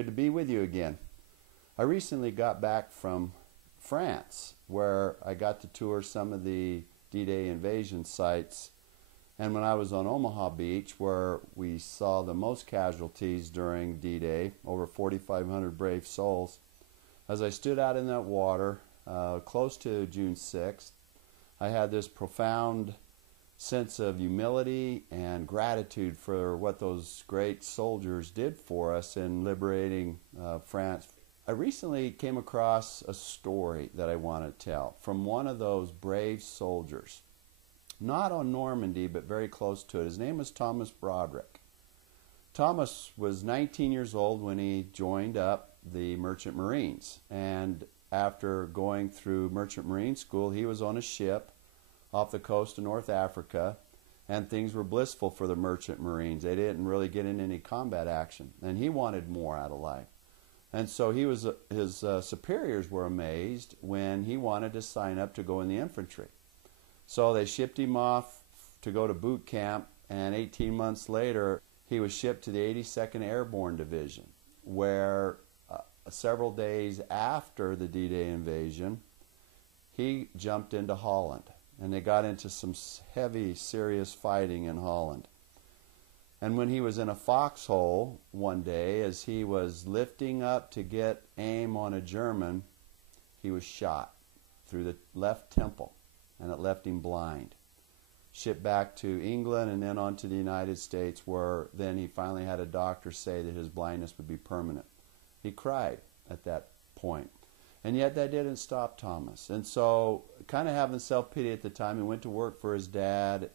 good to be with you again. I recently got back from France, where I got to tour some of the D-Day invasion sites. And when I was on Omaha Beach, where we saw the most casualties during D-Day, over 4,500 brave souls, as I stood out in that water close to June 6th, I had this profound sense of humility and gratitude for what those great soldiers did for us in liberating France. I recently came across a story that I want to tell from one of those brave soldiers, not on Normandy, but very close to it. His name was Thomas Broderick. Thomas was 19 years old when he joined up the Merchant Marines, and after going through Merchant Marine School, he was on a ship off the coast of North Africa, and things were blissful for the Merchant Marines. They didn't really get into any combat action, and he wanted more out of life. And so his superiors were amazed when he wanted to sign up to go in the infantry. So they shipped him off to go to boot camp, and 18 months later he was shipped to the 82nd Airborne Division, where several days after the D-Day invasion, he jumped into Holland. And they got into some heavy, serious fighting in Holland. And when he was in a foxhole one day, as he was lifting up to get aim on a German, he was shot through the left temple, and it left him blind. Shipped back to England and then on to the United States, where then he finally had a doctor say that his blindness would be permanent. He cried at that point. And yet that didn't stop Thomas. And so, kind of having self-pity at the time, he went to work for his dad,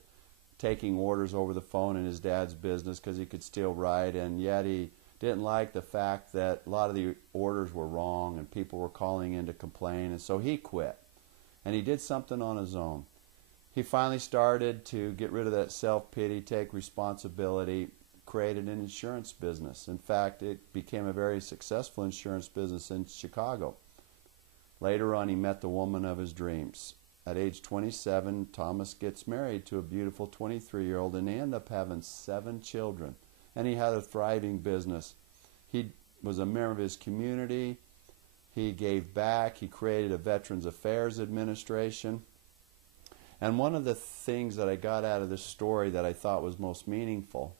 taking orders over the phone in his dad's business because he could still write, and yet he didn't like the fact that a lot of the orders were wrong and people were calling in to complain, and so he quit. And he did something on his own. He finally started to get rid of that self-pity, take responsibility, created an insurance business. In fact, it became a very successful insurance business in Chicago. Later on, he met the woman of his dreams. At age 27, Thomas gets married to a beautiful 23-year-old, and they end up having 7 children. And he had a thriving business. He was a member of his community. He gave back. He created a Veterans Affairs Administration. And one of the things that I got out of this story that I thought was most meaningful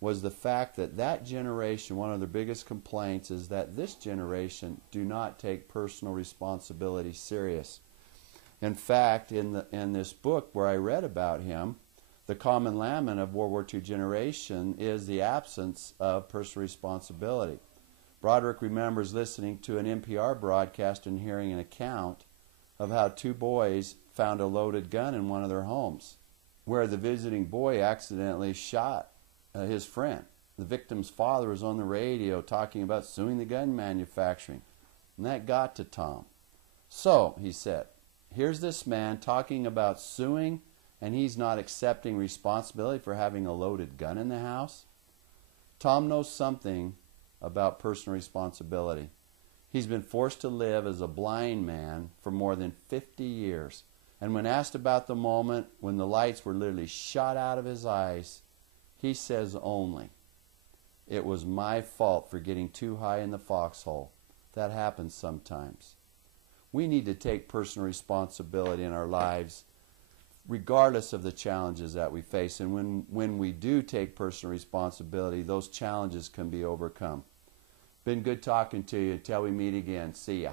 was the fact that that generation, one of their biggest complaints is that this generation do not take personal responsibility serious. In fact, in this book where I read about him, the common lament of World War II generation is the absence of personal responsibility. Broderick remembers listening to an NPR broadcast and hearing an account of how 2 boys found a loaded gun in one of their homes, where the visiting boy accidentally shot his friend. The victim's father was on the radio talking about suing the gun manufacturing, and that got to Tom. So, he said, here's this man talking about suing, and he's not accepting responsibility for having a loaded gun in the house. Tom knows something about personal responsibility. He's been forced to live as a blind man for more than 50 years, and when asked about the moment when the lights were literally shot out of his eyes, he says only, "It was my fault for getting too high in the foxhole." That happens sometimes. We need to take personal responsibility in our lives, regardless of the challenges that we face. And when we do take personal responsibility, those challenges can be overcome. Been good talking to you. Until we meet again. See ya.